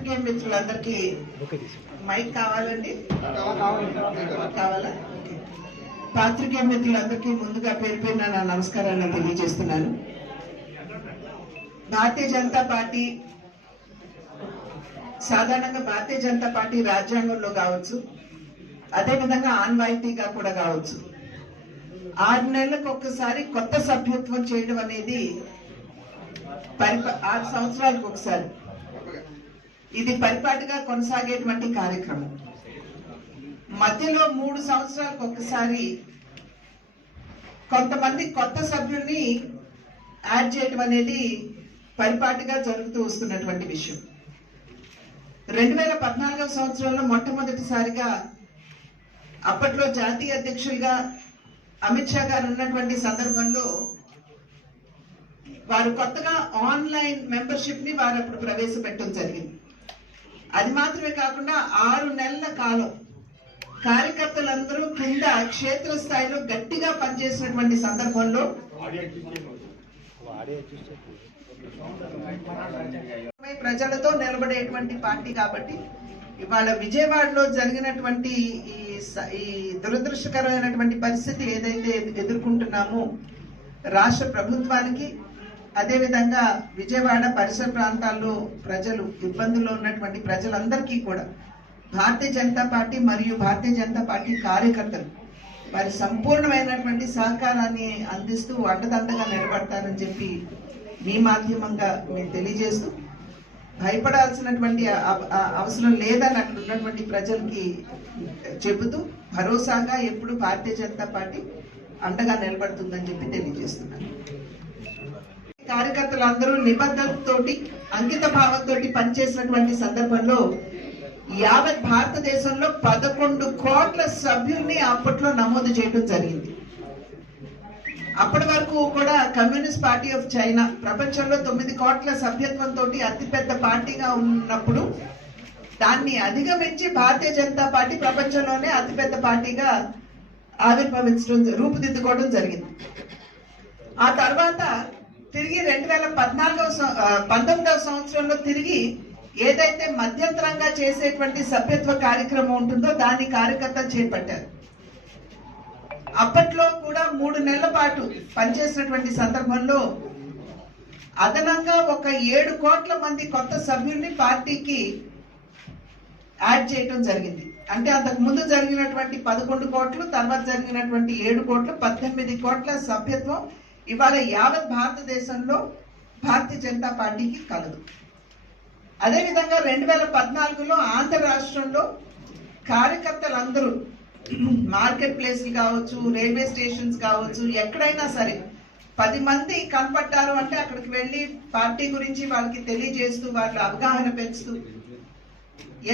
పాత్రికేయ మిత్రులందరికీ మైక్ కావాలండి? కావాలా. పాత్రికేయ మిత్రులందరికీ ముందుగా పేరు పేరున నా నమస్కారాన్ని తెలియజేస్తున్నాను. భారతీయ జనతా పార్టీ సాధారణంగా భారతీయ జనతా పార్టీ రాజ్యాంగంలో కావచ్చు అదేవిధంగా ఆన్వాయితీగా కూడా కావచ్చు. ఆరు నెలలకు ఒక్కసారి కొత్త సభ్యత్వం చేయడం అనేది పరిప ఆరు సంవత్సరాలకు ఒకసారి. ఇది పరిపాటిగా కొనసాగేటువంటి కార్యక్రమం. మధ్యలో మూడు సంవత్సరాలకు ఒకసారి కొంతమంది కొత్త సభ్యుల్ని యాడ్ చేయటం అనేది పరిపాటిగా జరుగుతూ వస్తున్నటువంటి విషయం. రెండు వేల పద్నాలుగవ సంవత్సరంలో మొట్టమొదటిసారిగా అప్పట్లో జాతీయ అధ్యక్షులుగా అమిత్ షా గారు ఉన్నటువంటి సందర్భంలో వారు కొత్తగా ఆన్లైన్ మెంబర్షిప్ని వారు అప్పుడు ప్రవేశపెట్టడం జరిగింది. అది మాత్రమే కాకుండా ఆరు నెలల కాలం కార్యకర్తలందరూ కింద క్షేత్రస్థాయిలో గట్టిగా పనిచేసినటువంటి సందర్భంలో ప్రజలతో నిలబడేటువంటి పార్టీ కాబట్టి ఇవాళ విజయవాడలో జరిగినటువంటి ఈ ఈ దురదృష్టకరమైనటువంటి పరిస్థితి ఏదైతే ఎదుర్కొంటున్నామో రాష్ట్ర ప్రభుత్వానికి అదేవిధంగా విజయవాడ పరిసర ప్రాంతాల్లో ప్రజలు ఇబ్బందుల్లో ఉన్నటువంటి ప్రజలందరికీ కూడా భారతీయ జనతా పార్టీ మరియు భారతీయ జనతా పార్టీ కార్యకర్తలు వారి సంపూర్ణమైనటువంటి సహకారాన్ని అందిస్తూ అండదండగా నిలబడతారని చెప్పి మీ మాధ్యమంగా మేము తెలియజేస్తూ భయపడాల్సినటువంటి అ- అవసరం లేదని అక్కడ ఉన్నటువంటి ప్రజలకి చెబుతూ భరోసాగా ఎప్పుడు భారతీయ జనతా పార్టీ అండగా నిలబడుతుందని చెప్పి తెలియజేస్తున్నాను. కార్యకర్తలు అందరూ నిబద్ధతతోటి అంకిత భావంతో పనిచేసినటువంటి సందర్భంలో యావత్ భారతదేశంలో పదకొండు కోట్ల సభ్యుల్ని అప్పట్లో నమోదు చేయడం జరిగింది. అప్పటి వరకు కూడా కమ్యూనిస్ట్ పార్టీ ఆఫ్ చైనా ప్రపంచంలో తొమ్మిది కోట్ల సభ్యత్వంతో అతిపెద్ద పార్టీగా ఉన్నప్పుడు దాన్ని అధిగమించి భారతీయ జనతా పార్టీ ప్రపంచంలోనే అతిపెద్ద పార్టీగా ఆవిర్భవించడం రూపుదిద్దుకోవడం జరిగింది. ఆ తర్వాత తిరిగి రెండు వేల పద్నాలుగవ పంతొమ్మిదవ సంవత్సరంలో తిరిగి ఏదైతే మధ్యంతరంగా చేసేటువంటి సభ్యత్వ కార్యక్రమం ఉంటుందో దాన్ని కార్యకర్తలు చేపట్టారు. అప్పట్లో కూడా మూడు నెలల పాటు పనిచేసినటువంటి సందర్భంలో అదనంగా ఒక ఏడు కోట్ల మంది కొత్త సభ్యుల్ని పార్టీకి యాడ్ చేయటం జరిగింది. అంటే అంతకు ముందు జరిగినటువంటి పదకొండు కోట్లు తర్వాత జరిగినటువంటి ఏడు కోట్లు పద్దెనిమిది కోట్ల సభ్యత్వం ఇవాళ యావత్ భారతదేశంలో భారతీయ జనతా పార్టీకి కలదు. అదేవిధంగా రెండు వేల పద్నాలుగులో ఆంధ్ర రాష్ట్రంలో కార్యకర్తలందరూ మార్కెట్ ప్లేస్లు కావచ్చు రైల్వే స్టేషన్స్ కావచ్చు ఎక్కడైనా సరే పది మంది కనపడ్డారు అంటే అక్కడికి వెళ్ళి పార్టీ గురించి వాళ్ళకి తెలియజేస్తూ వాళ్ళ అవగాహన పెంచుతూ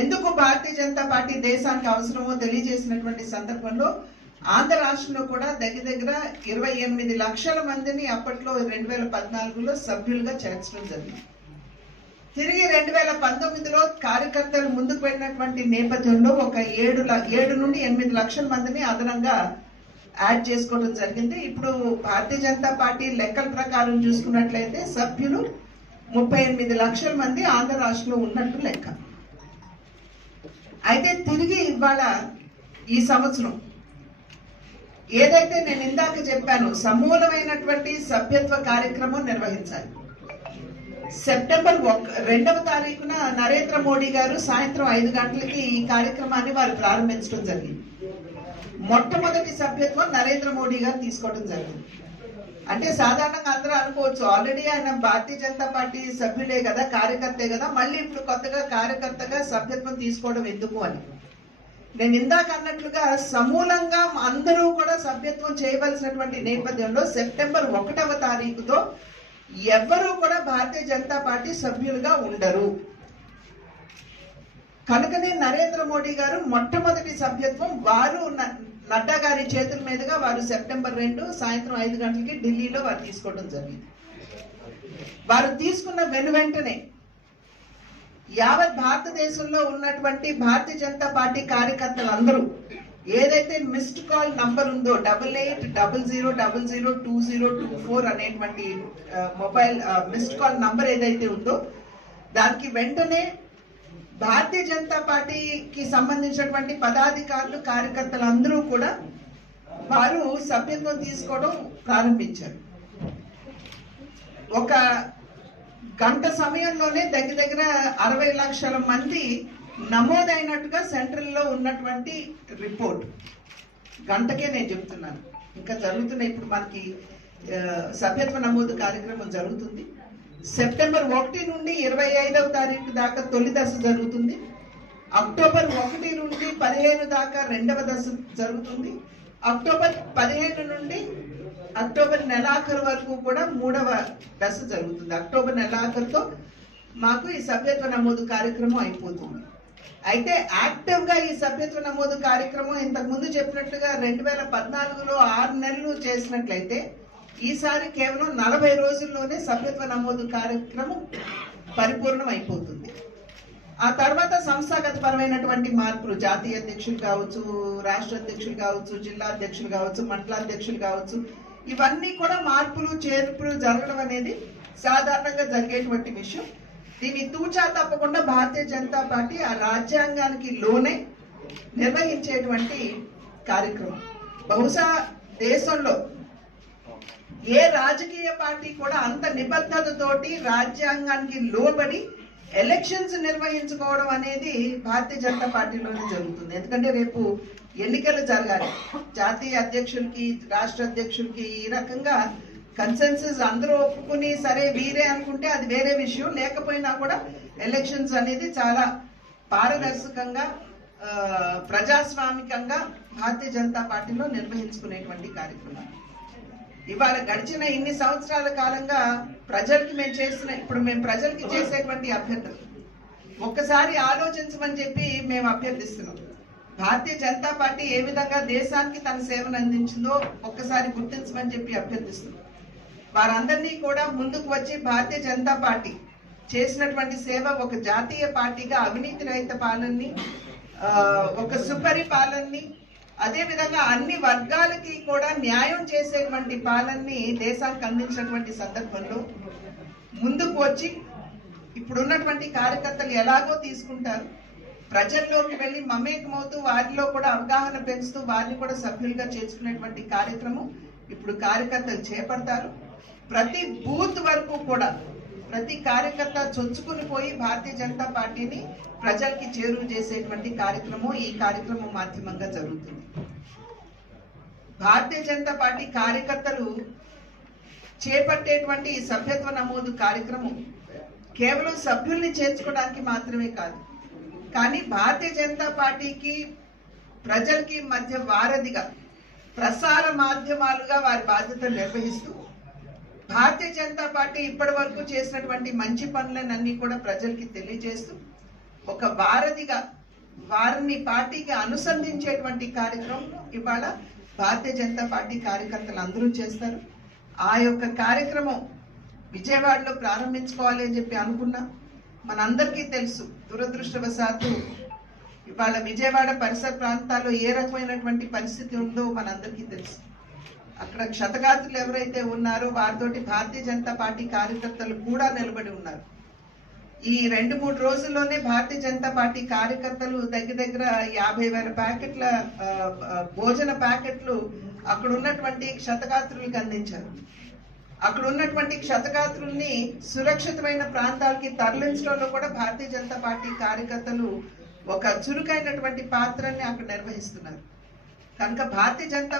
ఎందుకు భారతీయ జనతా పార్టీ దేశానికి అవసరమో తెలియజేసినటువంటి సందర్భంలో ఆంధ్ర రాష్ట్రంలో కూడా దగ్గర దగ్గర ఇరవై ఎనిమిది లక్షల మందిని అప్పట్లో రెండు వేల పద్నాలుగులో సభ్యులుగా చేర్చడం జరిగింది. తిరిగి రెండు వేల పంతొమ్మిదిలో కార్యకర్తలు ముందుకు వెళ్ళినటువంటి నేపథ్యంలో ఒక ఏడు ఏడు నుండి ఎనిమిది లక్షల మందిని అదనంగా యాడ్ చేసుకోవడం జరిగింది. ఇప్పుడు భారతీయ జనతా పార్టీ లెక్కల ప్రకారం చూసుకున్నట్లయితే సభ్యులు ముప్పై ఎనిమిది లక్షల మంది ఆంధ్ర రాష్ట్రంలో ఉన్నట్టు లెక్క. అయితే తిరిగి ఇవాళ ఈ సంవత్సరం ఏదైతే నేను ఇందాక చెప్పానో సమూలమైనటువంటి సభ్యత్వ కార్యక్రమం నిర్వహించాలి. సెప్టెంబర్ ఒక రెండవ తారీఖున నరేంద్ర మోడీ గారు సాయంత్రం ఐదు గంటలకి ఈ కార్యక్రమాన్ని వారు ప్రారంభించడం జరిగింది. మొట్టమొదటి సభ్యత్వం నరేంద్ర మోడీ గారు తీసుకోవడం జరిగింది. అంటే సాధారణంగా అందరూ అనుకోవచ్చు ఆల్రెడీ ఆయన భారతీయ జనతా పార్టీ సభ్యులే కదా కార్యకర్తే కదా మళ్ళీ ఇప్పుడు కొత్తగా కార్యకర్తగా సభ్యత్వం తీసుకోవడం ఎందుకు అని. నేను ఇందాక అన్నట్లుగా సమూలంగా అందరూ కూడా సభ్యత్వం చేయవలసినటువంటి నేపథ్యంలో సెప్టెంబర్ ఒకటవ తారీఖుతో ఎవ్వరూ కూడా భారతీయ జనతా పార్టీ సభ్యులుగా ఉండరు. కనుకనే నరేంద్ర మోడీ గారు మొట్టమొదటి సభ్యత్వం వారు న- నడ్డా గారి చేతుల మీదుగా వారు సెప్టెంబర్ రెండు సాయంత్రం ఐదు గంటలకి ఢిల్లీలో వారు తీసుకోవడం జరిగింది. వారు తీసుకున్న వెను వెంటనే యావత్ భారతదేశంలో ఉన్నటువంటి భారతీయ జనతా పార్టీ కార్యకర్తలు అందరూ ఏదైతే మిస్డ్ కాల్ నంబర్ ఉందో double eight double zero double zero two zero two four అనేటువంటి మొబైల్ మిస్డ్ కాల్ నంబర్ ఏదైతే ఉందో దానికి వెంటనే భారతీయ జనతా పార్టీకి సంబంధించినటువంటి పదాధికారులు కార్యకర్తలు అందరూ కూడా వారు సభ్యత్వం తీసుకోవడం ప్రారంభించారు. ఒక గంట సమయంలోనే దగ్గర దగ్గర అరవై లక్షల మంది నమోదైనట్టుగా సెంట్రల్లో ఉన్నటువంటి రిపోర్ట్. గంటకే నేను చెప్తున్నాను. ఇంకా జరుగుతున్న ఇప్పుడు మనకి సభ్యత్వ నమోదు కార్యక్రమం జరుగుతుంది. సెప్టెంబర్ ఒకటి నుండి ఇరవై ఐదవ తారీఖు దాకా తొలి దశ జరుగుతుంది. అక్టోబర్ ఒకటి నుండి పదిహేను దాకా రెండవ దశ జరుగుతుంది. అక్టోబర్ పదిహేను నుండి అక్టోబర్ నెలాఖరు వరకు కూడా మూడవ దశ జరుగుతుంది. అక్టోబర్ నెలాఖరుతో మాకు ఈ సభ్యత్వ నమోదు కార్యక్రమం అయిపోతుంది. అయితే యాక్టివ్గా ఈ సభ్యత్వ నమోదు కార్యక్రమం ఇంతకుముందు చెప్పినట్లుగా రెండు వేల పద్నాలుగులో ఆరు నెలలు చేసినట్లయితే ఈసారి కేవలం నలభై రోజుల్లోనే సభ్యత్వ నమోదు కార్యక్రమం పరిపూర్ణం అయిపోతుంది. ఆ తర్వాత సంస్థాగత పరమైనటువంటి మార్పులు జాతీయ అధ్యక్షులు కావచ్చు రాష్ట్ర అధ్యక్షులు కావచ్చు జిల్లా అధ్యక్షులు కావచ్చు మండలాధ్యక్షులు కావచ్చు ఇవన్నీ కూడా మార్పులు చేర్పులు జరగడం అనేది సాధారణంగా జరిగేటువంటి విషయం. దీన్ని తూచా తప్పకుండా భారతీయ జనతా పార్టీ ఆ రాజ్యాంగానికి లోనే నిర్వహించేటువంటి కార్యక్రమం. బహుశా దేశంలో ఏ రాజకీయ పార్టీ కూడా అంత నిబద్ధతతోటి రాజ్యాంగానికి లోబడి ఎలక్షన్స్ నిర్వహించుకోవడం అనేది భారతీయ జనతా పార్టీలోనే జరుగుతుంది. ఎందుకంటే రేపు ఎన్నికలు జరగాలి. జాతీయ అధ్యక్షులకి రాష్ట్ర అధ్యక్షులకి ఈ రకంగా కన్సెన్సస్ అందరూ ఒప్పుకుని సరే వీరే అనుకుంటే అది వేరే విషయం. లేకపోయినా కూడా ఎలక్షన్స్ అనేది చాలా పారదర్శకంగా ప్రజాస్వామికంగా భారతీయ జనతా పార్టీలో నిర్వహించుకునేటువంటి కార్యక్రమం. ఇవాళ గడిచిన ఇన్ని సంవత్సరాల కాలంగా ప్రజలకి మేము చేసిన ఇప్పుడు మేము ప్రజలకి చేసేటువంటి అభ్యర్థన ఒక్కసారి ఆలోచించమని చెప్పి మేము అభ్యర్థిస్తున్నాం. భారతీయ జనతా పార్టీ ఏ విధంగా దేశానికి తన సేవను అందించిందో ఒక్కసారి గుర్తించమని చెప్పి అభ్యర్థిస్తున్నాం. వారందరినీ కూడా ముందుకు వచ్చి భారతీయ జనతా పార్టీ చేసినటువంటి సేవ ఒక జాతీయ పార్టీగా అవినీతి రహిత పాలనని ఒక సుపరి పాలనని అదేవిధంగా అన్ని వర్గాలకి కూడా న్యాయం చేసేటువంటి పాలనని దేశానికి అందించినటువంటి సందర్భంలో ముందుకు వచ్చి ఇప్పుడున్నటువంటి కార్యకర్తలు ఎలాగో తీసుకుంటారు. ప్రజల్లోకి వెళ్ళి మమేకమవుతూ వారిలో కూడా అవగాహన పెంచుతూ వారిని కూడా సభ్యులుగా చేర్చుకునేటువంటి కార్యక్రమం ఇప్పుడు కార్యకర్తలు చేపడతారు. ప్రతి బూత్ వరకు కూడా ప్రతి కార్యకర్త చొంచుకుని పోయి భారతీయ జనతా పార్టీని ప్రజలకి చేరువ చేసేటువంటి కార్యక్రమం ఈ కార్యక్రమం మాధ్యమంగా జరుగుతుంది. భారతీయ జనతా పార్టీ కార్యకర్తలు చేపట్టేటువంటి ఈ సభ్యత్వ నమోదు కార్యక్రమం కేవలం సభ్యుల్ని చేర్చుకోవడానికి మాత్రమే కాదు కానీ భారతీయ జనతా పార్టీకి ప్రజలకి మధ్య వారధిగా ప్రసార మాధ్యమాలుగా వారి బాధ్యతలు నిర్వహిస్తూ భారతీయ జనతా పార్టీ ఇప్పటి వరకు చేసినటువంటి మంచి పనులన్నీ కూడా ప్రజలకి తెలియజేస్తూ ఒక వారధిగా వారిని పార్టీకి అనుసంధించేటువంటి కార్యక్రమం ఇవాళ భారతీయ జనతా పార్టీ కార్యకర్తలు అందరూ చేస్తారు. ఆ యొక్క కార్యక్రమం విజయవాడలో ప్రారంభించుకోవాలి అని చెప్పి అనుకున్నా. మనందరికీ తెలుసు దురదృష్టవశాత్తు ఇవాళ విజయవాడ పరిసర ప్రాంతాల్లో ఏ రకమైనటువంటి పరిస్థితి ఉందో మనందరికీ తెలుసు. అక్కడ క్షతగాత్రులు ఎవరైతే ఉన్నారో వారితోటి భారతీయ జనతా పార్టీ కార్యకర్తలు కూడా నిలబడి ఉన్నారు. ఈ రెండు మూడు రోజుల్లోనే భారతీయ జనతా పార్టీ కార్యకర్తలు దగ్గర దగ్గర యాభై వేల ప్యాకెట్ల భోజన ప్యాకెట్లు అక్కడ ఉన్నటువంటి క్షతగాత్రులకు అందించారు. అక్కడ ఉన్నటువంటి క్షతగాత్రుల్ని సురక్షితమైన ప్రాంతాలకి తరలించడంలో కూడా భారతీయ జనతా పార్టీ కార్యకర్తలు ఒక చురుకైనటువంటి పాత్రని అక్కడ నిర్వహిస్తున్నారు. కనుక భారతీయ జనతా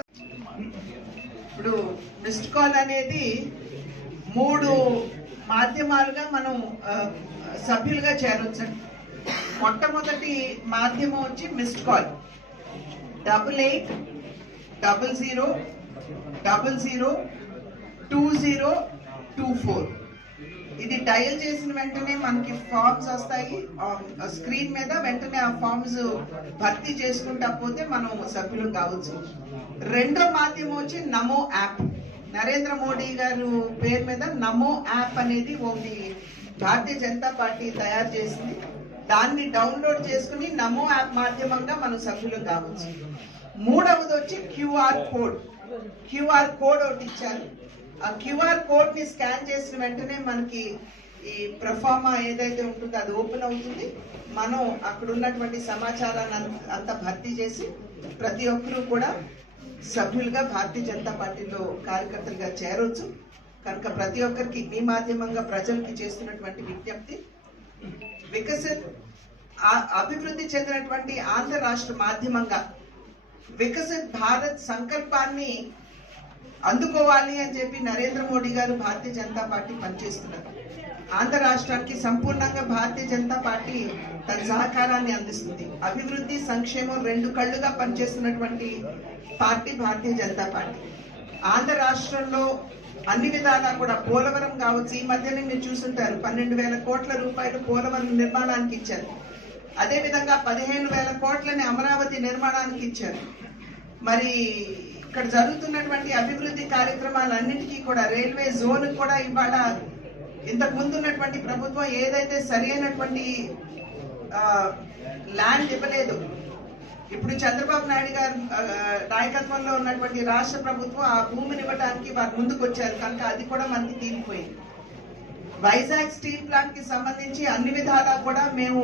ఇప్పుడు మిస్డ్ కాల్ అనేది మూడు మాధ్యమాలుగా మనం సభ్యులుగా చేరొచ్చండి. మొట్టమొదటి మాధ్యమం వచ్చి missed call. Double eight double zero double zero two zero two four. ఇది డయల్ చేసిన వెంటనే మనకి ఫామ్స్ వస్తాయి. Um, స్క్రీన్ మీద వెంటనే ఆ ఫామ్స్ భర్తీ చేసుకుంటా పోతే మనం సభ్యులు కావచ్చు. రెండో మాధ్యమం వచ్చి నమో యాప్. నరేంద్ర మోడీ గారు పేరు మీద నమో యాప్ అనేది ఒకటి భారతీయ జనతా పార్టీ తయారు చేసింది. దాన్ని డౌన్లోడ్ చేసుకుని నమో యాప్ మాధ్యమంగా మనం సభ్యులు కావచ్చు. మూడవది వచ్చి క్యూఆర్ కోడ్. క్యూఆర్ కోడ్ ఒకటి ఇచ్చారు. ఆ క్యూఆర్ కోడ్ని స్కాన్ చేసిన వెంటనే మనకి ఈ ప్రఫార్మా ఏదైతే ఉంటుందో అది ఓపెన్ అవుతుంది. మనం అక్కడ ఉన్నటువంటి సమాచారాన్ని అంతా భర్తీ చేసి ప్రతి ఒక్కరూ కూడా సభ్యులుగా భారతీయ జనతా పార్టీలో కార్యకర్తలుగా చేరొచ్చు. కనుక ప్రతి ఒక్కరికి మీ మాధ్యమంగా ప్రజలకి చేస్తున్నటువంటి విజ్ఞప్తి వికసిత్ అభివృద్ధి చెందినటువంటి ఆంధ్ర రాష్ట్ర మాధ్యమంగా వికసిత్ భారత్ సంకల్పాన్ని అందుకోవాలి అని చెప్పి నరేంద్ర మోడీ గారు భారతీయ జనతా పార్టీ పనిచేస్తున్నారు. ఆంధ్ర రాష్ట్రానికి సంపూర్ణంగా భారతీయ జనతా పార్టీ తన సహకారాన్ని అందిస్తుంది. అభివృద్ధి సంక్షేమం రెండు కళ్ళుగా పనిచేస్తున్నటువంటి పార్టీ భారతీయ జనతా పార్టీ. ఆంధ్ర రాష్ట్రంలో అన్ని విధాలా కూడా పోలవరం కావచ్చు ఈ మధ్యనే మీరు చూసుంటారు పన్నెండు వేల కోట్ల రూపాయలు పోలవరం నిర్మాణానికి ఇచ్చారు. అదేవిధంగా పదిహేను వేల కోట్లని అమరావతి నిర్మాణానికి ఇచ్చారు. మరి ఇక్కడ జరుగుతున్నటువంటి అభివృద్ధి కార్యక్రమాలన్నిటికీ కూడా రైల్వే జోన్ కూడా ఇవాళ ఇంతకు ముందు ఉన్నటువంటి ప్రభుత్వం ఏదైతే సరి అయినటువంటి ల్యాండ్ ఇవ్వలేదు. ఇప్పుడు చంద్రబాబు నాయుడు గారు నాయకత్వంలో ఉన్నటువంటి రాష్ట్ర ప్రభుత్వం ఆ భూమిని ఇవ్వడానికి వారు ముందుకు వచ్చారు కనుక అది కూడా మనకి తీరిపోయింది. వైజాగ్ స్టీల్ ప్లాంట్కి సంబంధించి అన్ని విధాలా కూడా మేము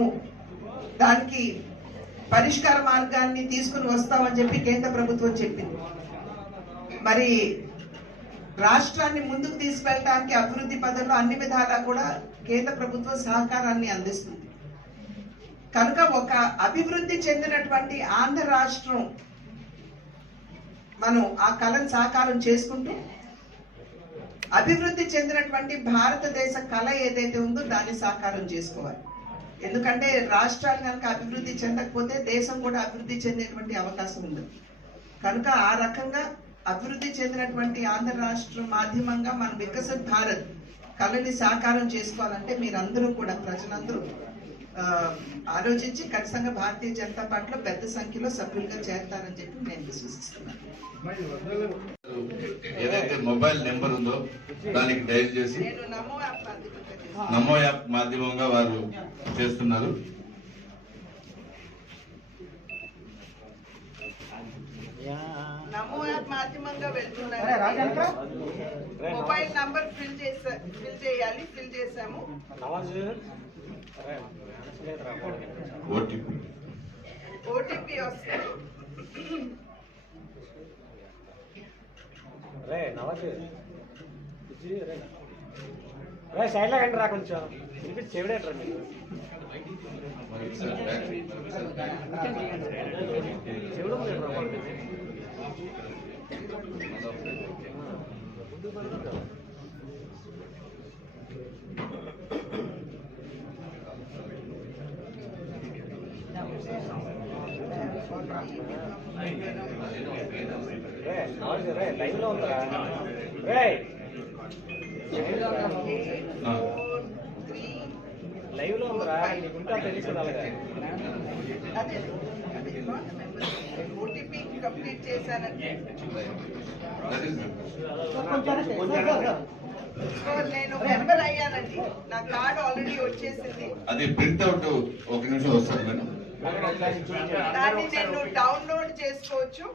దానికి పరిష్కార మార్గాన్ని తీసుకుని వస్తామని చెప్పి కేంద్ర ప్రభుత్వం చెప్పింది. మరి రాష్ట్రాన్ని ముందుకు తీసుకెళ్ళడానికి అభివృద్ధి పదంలో అన్ని విధాలా కూడా కేంద్ర ప్రభుత్వం సహకారాన్ని అందిస్తుంది. కనుక ఒక అభివృద్ధి చెందినటువంటి ఆంధ్ర రాష్ట్రం మనం ఆ కళను సాకారం చేసుకుంటూ అభివృద్ధి చెందినటువంటి భారతదేశ కళ ఏదైతే ఉందో దాన్ని సాకారం చేసుకోవాలి. ఎందుకంటే రాష్ట్రాలు కనుక అభివృద్ధి చెందకపోతే దేశం కూడా అభివృద్ధి చెందేటువంటి అవకాశం ఉంది కనుక ఆ రకంగా అభివృద్ధి చెందినటువంటి ఆంధ్ర రాష్ట్రం మాధ్యమంగా మనం వికసిత్ భారత్ కళని సాకారం చేసుకోవాలంటే మీరందరూ కూడా ప్రజలందరూ ఆలోచించి ఖచ్చితంగా భారతీయ జనతా పార్టీలో పెద్ద సంఖ్యలో సభ్యులుగా చేరతారని చెప్పి నేను విశ్వసిస్తున్నాను. ఏదైతే మొబైల్ నెంబర్ ఉందో దానికి డైల్ చేసి నమో యాప్ మాధ్యమంగా చేస్తున్నాను. నమో యాప్ మాధ్యమంగా వారు చేస్తున్నారు. నమో యాప్ మాధ్యమంగా వెళ్తున్నాను మొబైల్ నంబర్ ఫిల్ చేసా ఫిల్ చేయాలి ఫిల్ చేసాము ఓటీపీ. ఓటీపీ వస్తుంది. రే ఇది రే సైడ్లో కండి రా కొంచెం. చెవిడేట్రా మీరు చెవిడు లేదు రా వాళ్ళకి. ముందు పడుకుంటావు. రే నవకి రే లైన్లో రే లైవ్లో ఉందిరా నీకు ఇంకా తెలుసు అలాగా కంప్లీట్ సో నేను మెంబర్ అయ్యానండి నా కార్డ్ ఆల్రెడీ వచ్చేసింది అది ప్రింట్ అవుట్ ఒక నిమిషం వస్తుంది మేడం. దాన్ని నేను డౌన్లోడ్ చేసుకోవచ్చు.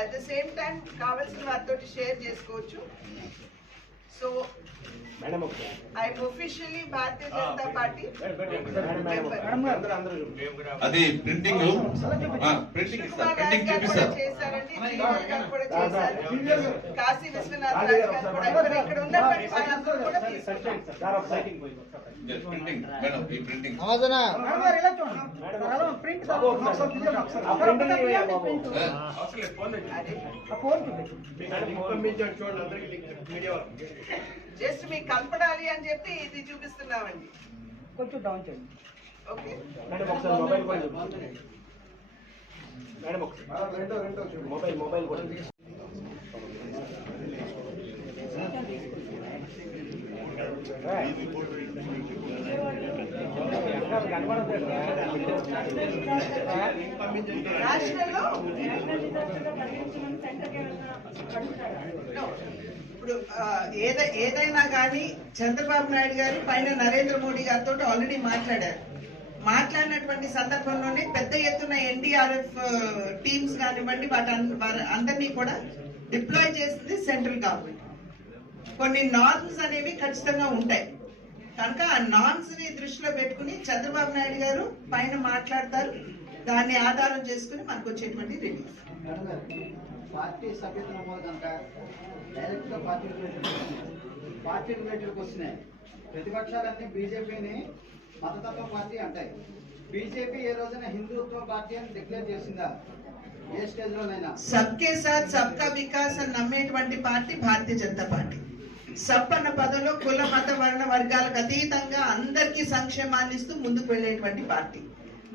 అట్ ద సేమ్ టైం కావాల్సిన వారితో షేర్ చేసుకోవచ్చు. సో భారతీయ జనతా పార్టీ అది ప్రింటింగ్ ప్రింటింగ్ ప్రింటింగ్ చూపిస్తారు కాశీ విశ్వనాథ్ ఇక్కడ ఉన్నటువంటి వాళ్ళందరూ కూడా జస్ట్ మీకు కనపడాలి అని చెప్పి ఇది చూపిస్తున్నామండి. కొంచెం డౌన్ చేయండి. ఓకే మేడం మొబైల్ మొబైల్ కూడా. ఇప్పుడు ఏదైనా కానీ చంద్రబాబు నాయుడు గారు పైన నరేంద్ర మోడీ గారితో ఆల్రెడీ మాట్లాడారు. మాట్లాడినటువంటి సందర్భంలోనే పెద్ద ఎత్తున ఎన్డీఆర్ఎఫ్ టీమ్స్ కానివ్వండి వాటి అందరినీ కూడా డిప్లాయ్ చేసింది సెంట్రల్ గవర్నమెంట్ కొన్ని నార్మ్స్ అనేవి ఖచ్చితంగా ఉంటాయి. కనుక ఆ నార్మ్స్ని దృష్టిలో పెట్టుకుని చంద్రబాబు నాయుడు గారు పైన మాట్లాడతారు. దాన్ని ఆధారం చేసుకుని మనకు వచ్చేటువంటి రిలీఫ్ పార్టీ సభ్యత నమోదు కనుక డైరెక్ట్గా పార్టీ పార్టీ రిలేటెడ్ వస్తున్నాయి. ప్రతిపక్షాలన్నీ బీజేపీని మతతత్వ పార్టీ అంటాయి. బీజేపీ ఏ రోజైనా హిందుత్వ పార్టీ అని డిక్లేర్ చేసిందా? ఏ స్టేజ్ లోనైనా సబ్కే సాత్ సబ్కా వికాస్ అని నమ్మేటువంటి పార్టీ భారతీయ జనతా పార్టీ. సబ్ అన్న పదంలో కుల మత వర్ణ వర్గాలకు అతీతంగా అందరికీ సంక్షేమాన్ని ఇస్తూ ముందుకు వెళ్ళేటువంటి పార్టీ.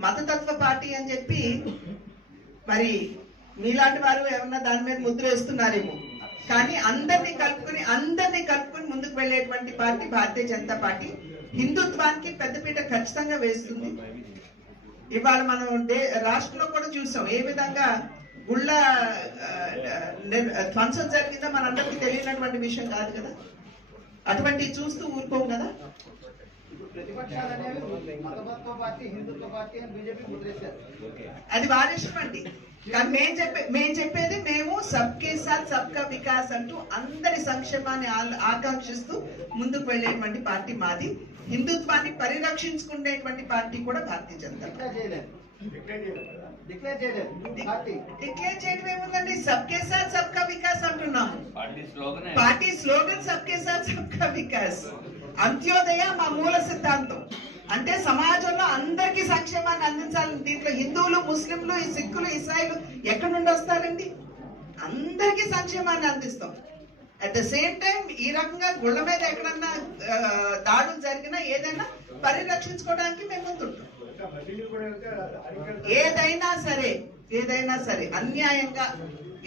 మతతత్వ పార్టీ అని చెప్పి మరి మీలాంటి వారు ఏమన్నా దాని మీద ముద్ర వేస్తున్నారేమో. కానీ అందరినీ కలుపుకొని అందరినీ కలుపుకొని ముందుకు వెళ్ళేటువంటి పార్టీ భారతీయ జనతా పార్టీ. హిందుత్వానికి పెద్దపీట ఖచ్చితంగా వేస్తుంది. ఇవాళ మనం దే రాష్ట్రంలో కూడా చూసాం. ఏ విధంగా గుళ్ళ ధ్వంసం జరిగిందో మనందరికీ తెలియనటువంటి విషయం కాదు కదా? అటువంటివి చూస్తూ ఊరుకోం కదా? అది వారి ఇష్టం అండి కానీ మేము చెప్పే మేము చెప్పేది మేము సబ్కే సాత్ సబ్కా వికాస్ అంటూ అందరి సంక్షేమాన్ని ఆ- ఆకాంక్షిస్తూ ముందుకు వెళ్ళేటువంటి పార్టీ మాది. హిందుత్వాన్ని పరిరక్షించుకునేటువంటి పార్టీ కూడా భారతీయ జనతా డిక్లేర్ చేయలేదు. డిక్లేర్ చేయలేదు పార్టీ. డిక్లేర్ చేయడం ఏముందండి? సబ్కే సాత్ సబ్కా వికాస్ స్లోగన్. పార్టీ స్లోగన్ సబ్కే సాత్ సబ్కా వికాస్. అంత్యోదయ మా మూల సిద్ధాంతం. అంటే సమాజంలో అందరికీ సంక్షేమాన్ని అందించాలని దీంట్లో హిందువులు ముస్లింలు ఈ సిక్కులు ఇసాయిలు ఎక్కడి నుండి వస్తారండి? అందరికీ సంక్షేమాన్ని అందిస్తాం. అట్ ద సేమ్ టైం ఈ రకంగా గుళ్ళ మీద ఎక్కడన్నా దాడులు జరిగినా ఏదైనా పరిరక్షించుకోవడానికి మేము ముందుంటాం ఏదైనా సరే ఏదైనా సరే అన్యాయంగా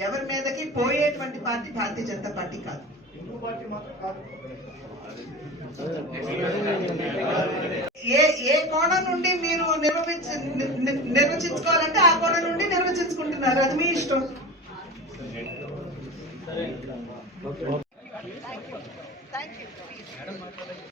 ఎవరి మీదకి పోయేటువంటి పార్టీ భారతీయ జనతా పార్టీ కాదు. ఏ ఏ కోణం నుండి మీరు నిర్వహించ నిర్వచించుకోవాలంటే ఆ కోణం నుండి నిర్వచించుకుంటున్నారు. అది మీ ఇష్టం. Thank you. Thank you. Please.